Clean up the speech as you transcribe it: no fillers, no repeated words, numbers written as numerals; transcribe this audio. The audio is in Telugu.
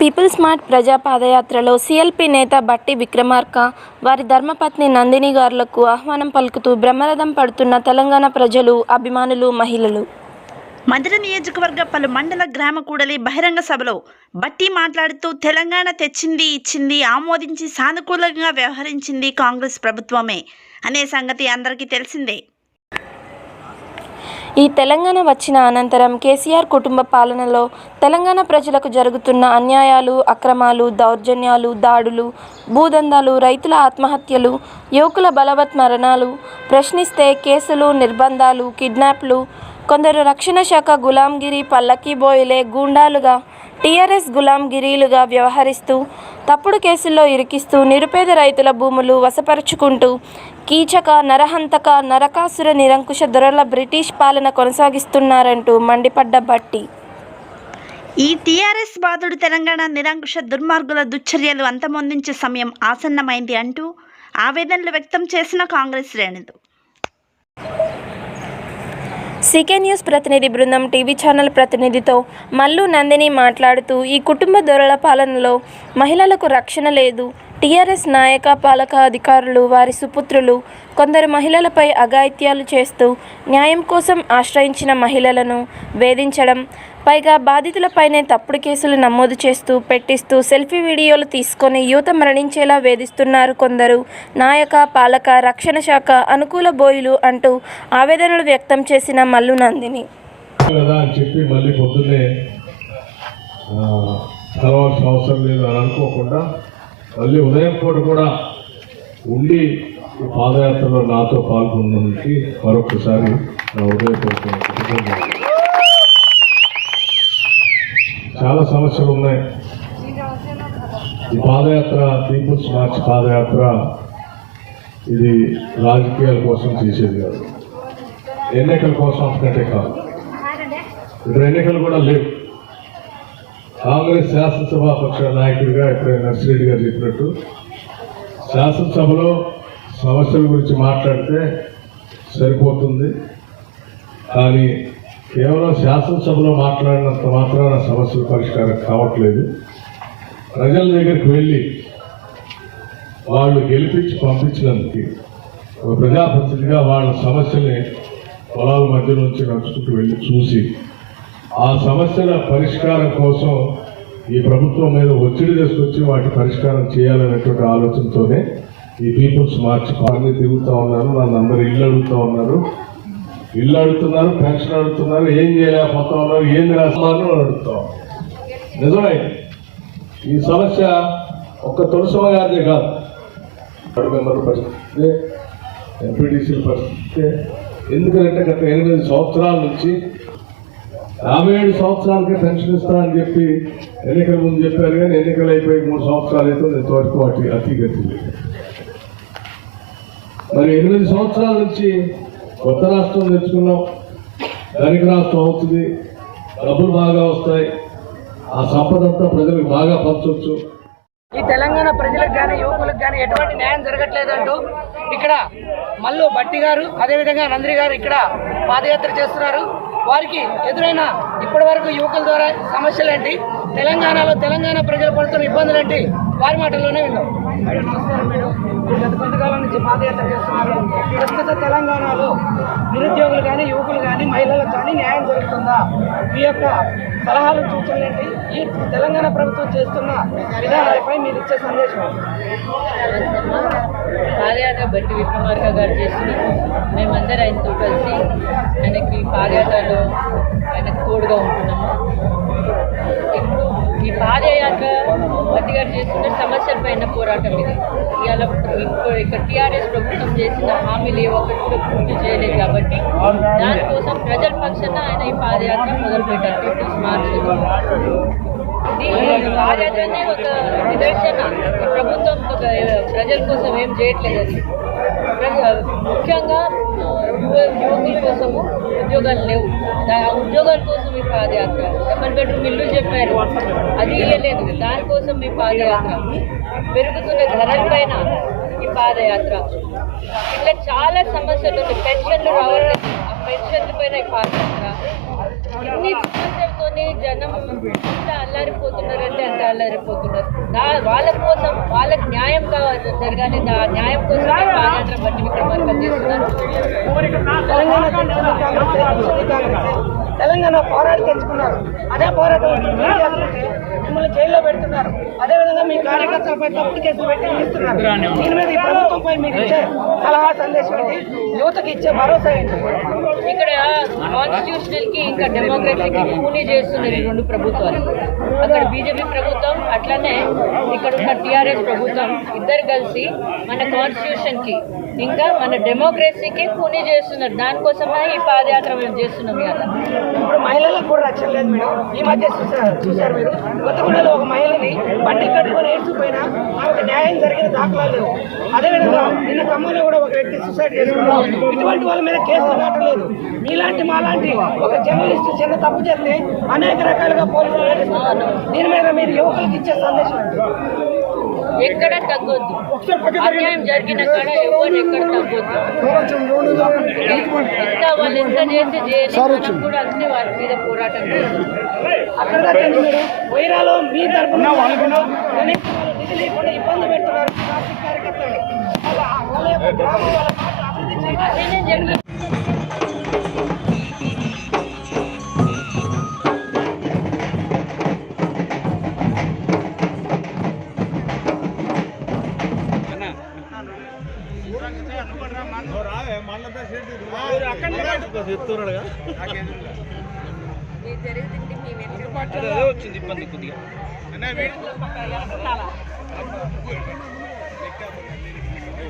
పీపుల్స్ మార్ట్ ప్రజా పాదయాత్రలో సీఎల్పీ నేత బట్టి విక్రమార్క, వారి ధర్మపత్ని నందిని గారులకు ఆహ్వానం పలుకుతూ బ్రహ్మరథం పడుతున్న తెలంగాణ ప్రజలు, అభిమానులు, మహిళలు. మధిర నియోజకవర్గ పలు మండల గ్రామ కూడలి బహిరంగ సభలో బట్టి మాట్లాడుతూ తెలంగాణ తెచ్చింది, ఇచ్చింది, ఆమోదించి సానుకూలంగా వ్యవహరించింది కాంగ్రెస్ ప్రభుత్వమే అనే సంగతి అందరికీ తెలిసిందే. ఈ తెలంగాణ వచ్చిన అనంతరం కేసీఆర్ కుటుంబ పాలనలో తెలంగాణ ప్రజలకు జరుగుతున్న అన్యాయాలు, అక్రమాలు, దౌర్జన్యాలు, దాడులు, భూదందాలు, రైతుల ఆత్మహత్యలు, యువకుల బలవత్ మరణాలు, ప్రశ్నిస్తే కేసులు, నిర్బంధాలు, కిడ్నాప్లు, కొందరు రక్షణ శాఖ గులాంగిరి పల్లకీ బోయిలే గూండాలుగా, టీఆర్ఎస్ గులాంగిరీలుగా వ్యవహరిస్తూ తప్పుడు కేసుల్లో ఇరికిస్తూ నిరుపేద రైతుల భూములు వశపరుచుకుంటూ కీచక, నరహంతక, నరకాసుర నిరంకుశ దొరల బ్రిటిష్ పాలన కొనసాగిస్తున్నారంటూ మండిపడ్డ బట్టి, ఈ టీఆర్ఎస్ బాధుడు తెలంగాణ నిరంకుశ దుర్మార్గుల దుశ్చర్యలు అంతమొందించే సమయం ఆసన్నమైంది అంటూ ఆవేదనలు వ్యక్తం చేసిన కాంగ్రెస్ శ్రేణులు. సీకే న్యూస్ ప్రతినిధి బృందం టీవీ ఛానల్ ప్రతినిధితో మల్లు నందిని మాట్లాడుతూ, ఈ కుటుంబ దొరల పాలనలో మహిళలకు రక్షణ లేదు. టీఆర్ఎస్ నాయక పాలక అధికారులు, వారి సుపుత్రులు కొందరు మహిళలపై అఘాయిత్యాలు చేస్తూ న్యాయం కోసం ఆశ్రయించిన మహిళలను వేధించడం, పైగా బాధితులపైనే తప్పుడు కేసులు నమోదు చేస్తూ పెట్టిస్తూ సెల్ఫీ వీడియోలు తీసుకొని యువత మరణించేలా వేధిస్తున్నారు కొందరు నాయక పాలక రక్షణ శాఖ అనుకూల బోయిలు అంటూ ఆవేదనలు వ్యక్తం చేసిన మల్లు నందిని. అవసరం లేదు అని అనుకోకుండా మళ్ళీ ఉదయం పూట కూడా ఉండి పాదయాత్రలో నాతో పాల్గొన్నందుకు మరొకసారి నా ఉదయపూర్వక. చాలా సమస్యలు ఉన్నాయి. ఈ పాదయాత్ర, పీపుల్స్ మార్చ్ పాదయాత్ర, ఇది రాజకీయాల కోసం చేసేది కాదు, ఎన్నికల కోసం అంతకంటే కాదు. ఇప్పుడు ఎన్నికలు కూడా లేవు. కాంగ్రెస్ శాసనసభా పక్ష నాయకుడిగా ఎప్పుడైనా నర్సిరెడ్డి గారు చెప్పినట్టు శాసనసభలో సమస్యల గురించి మాట్లాడితే సరిపోతుంది, కానీ కేవలం శాసనసభలో మాట్లాడినంత మాత్రాన సమస్యల పరిష్కారం కావట్లేదు. ప్రజల దగ్గరికి వెళ్ళి వాళ్ళు గెలిపించి పంపించినందుకు ఒక ప్రజాప్రతినిధిగా వాళ్ళ సమస్యల్ని పొలాల మధ్య నుంచి నడుచుకుంటూ వెళ్ళి చూసి ఆ సమస్యల పరిష్కారం కోసం ఈ ప్రభుత్వం మీద ఒత్తిడి తీసుకొచ్చి వాటి పరిష్కారం చేయాలనేటువంటి ఆలోచనతోనే ఈ పీపుల్స్ మార్చ్ పార్టీ తిరుగుతూ ఉన్నారు. నన్ను అందరూ ఇల్లు అడుగుతూ ఉన్నారు, పెన్షన్ అడుగుతున్నారు, ఏం చేయలేకపోతా ఉన్నారు, ఏంది రాస్తున్నారని అడుగుతా ఉన్నారు. నిజమే, ఈ సమస్య ఒక్క తులసమ్మ గారిదే కాదు, వార్డు మెంబర్ల పరిస్థితి, ఎంపీటీసీల పరిస్థితి. ఎందుకంటే గత 8 సంవత్సరాల నుంచి 57 సంవత్సరాలకే పెన్షన్ ఇస్తానని చెప్పి ఎన్నికల ముందు చెప్పారు, కానీ ఎన్నికలు అయిపోయి 3 సంవత్సరాలు అయితే ఇంతవరకు వాటి అతిగతి లేదు. మరి 8 సంవత్సరాల నుంచి కొత్త రాష్ట్రం తెచ్చుకున్నాం, ధనిక రాష్ట్రం అవుతుంది, డబ్బులు బాగా వస్తాయి, ఆ సంపద అంతా ప్రజలకు బాగా పంచవచ్చు. ఈ తెలంగాణ ప్రజలకు కానీ యువకులకు కానీ ఎటువంటి న్యాయం జరగట్లేదంటూ ఇక్కడ మల్లు బట్టి గారు, అదేవిధంగా నందిని గారు ఇక్కడ పాదయాత్ర చేస్తున్నారు. వారికి ఎదురైన ఇప్పటి వరకు యువకుల ద్వారా సమస్యలు ఏంటి, తెలంగాణలో తెలంగాణ ప్రజలు పడుతున్న ఇబ్బందులు ఏంటి, వారి మాటల్లోనే విందాం. గత కొంతకాలం నుంచి పాదయాత్ర చేస్తున్నారు. ప్రస్తుత తెలంగాణలో నిరుద్యోగులు కానీ యువకులు కానీ మహిళలకు కానీ న్యాయం జరుగుతుందా, మీ యొక్క సలహాలు, సూచనలు ఏంటి, ఈ తెలంగాణ ప్రభుత్వం చేస్తున్న విధానాలపై మీరు ఇచ్చే సందేశం? పాదయాత్ర బట్టి విక్రమార్క గారు చేస్తున్నారు. మేమందరం ఆయనతో కలిసి ఆయనకి పాదయాత్రలో ఆయనకు తోడుగా ఉంటున్నాము. ఇప్పుడు ఈ పాదయాత్ర బట్టి గారు చేస్తున్న సమస్యలపైన పోరాటం ఇది. ఇవాళ ఇక్కడ టీఆర్ఎస్ ప్రభుత్వం చేసిన హామీలు ఏ ఒక్కటి కూడా పూర్తి చేయలేదు కాబట్టి దానికోసం ప్రజల పక్షాన ఆయన ఈ పాదయాత్ర మొదలుపెట్టారు. పీపుల్స్ మార్చ్ ఇది పాదయాత్రనే ఒక నిదర్శన. ప్రభుత్వం ప్రజల కోసం ఏం చేయట్లేదు. అది ముఖ్యంగా యువకుల కోసము ఉద్యోగాలు లేవు, ఉద్యోగాల కోసం ఈ పాదయాత్ర. 7 బెడ్రూమ్ ఇల్లు చెప్పారు, అది ఇవ్వలేదు, దానికోసం మీ పాదయాత్ర. పెరుగుతున్న ధరలపైన ఈ పాదయాత్ర. ఇట్లా చాలా సమస్యలు ఉన్నాయి. పెన్షన్లు రావట్లేదు, పెన్షన్ల పైన ఈ పాదయాత్ర ఇన్ని సమస్యలతోని జనం ఎంత అల్లారిపోతున్నారంటే అంత అల్లారిపోతున్నారు. వాళ్ళ కోసం వాళ్ళకి న్యాయం జరగాలి, న్యాయం కోసం పాదయాత్ర బట్టి విక్రమార్క చేస్తున్నారు. తెలంగాణ పోరాడి తెచ్చుకున్నారు. అదే పోరాటం మిమ్మల్ని జైల్లో పెడుతున్నారు. అదేవిధంగా మీ కార్యకర్తలపై తప్పుడు కేసులు పెట్టి ఇస్తున్నారు. దీని మీద ఈ ప్రభుత్వంపై మీకు ఇచ్చే సలహా సందేశం ఏంటి? యువతకి ఇచ్చే భరోసా ఏంటి? ఇక్కడ కాన్స్టిట్యూషనల్ కి ఇంకా డెమోక్రసీకి పూని చేస్తున్నారు ఈ రెండు ప్రభుత్వాలు. అక్కడ బీజేపీ ప్రభుత్వం, అట్లనే ఇక్కడ ఉన్న టీఆర్ఎస్ ప్రభుత్వం ఇద్దరు కలిసి మన కాన్స్టిట్యూషన్ కి ఇంకా మన డెమోక్రసీకి పూని చేస్తున్నారు. దానికోసమే ఈ పాదయాత్ర మేము చేస్తున్నాం. ఇప్పుడు మహిళలకు కూడా రక్షణ లేదు మేడం. ఈ మధ్య చూశారు మీరు, కొత్తగూడలో ఒక మహిళని బండి కట్టుకొని ఏడ్చిపోయినా ఆమెకు న్యాయం జరిగిన దాఖలాలు లేవు. అదేవిధంగా నిన్న ఖమ్మంలో కూడా ఒక వ్యక్తి సూసైడ్ చేసుకున్నారు. ఇటువంటి వాళ్ళ మీద కేసులు కావట్లేదు. మీలాంటి మాలాంటి ఒక జర్నలిస్ట్ చిన్న తప్పు చేస్తే అనేక రకాలుగా పోలీసులు వేధిస్తున్నారు. దీని మీద మీరు యువకులకు ఇచ్చే సందేశం ఎక్కడ తగ్గొద్దు. అన్యాయం జరిగిన కాడ ఎవరు ఎక్కడ తగ్గొద్దు. ఎంత వాళ్ళు ఎంత చేసి చేయలేదు కూడా అంతే వారి మీద పోరాటం చేస్తారు. అక్కడ వైరాలో మీ తరఫున నిధి లేకుండా ఇబ్బంది పెడుతున్నారు ట్రాఫిక్ కార్యకర్తలు. వాళ్ళ యొక్క గ్రామం వాళ్ళ అభివృద్ధి అదేనే జరిగింది. వచ్చింది ఇబ్బంది కొద్దిగా